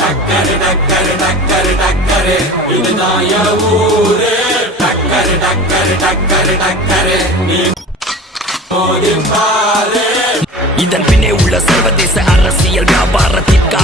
டக்கரு டக்கரு டக்கரு டக்கரு இதுதான் என் ஊரு. டக்கரு டக்கரு டக்கரு டக்கரு நீ மோதி பாரு. இதன் பின்னே உள்ள சர்வதேச அரசியல் வியாபாரத்திற்காக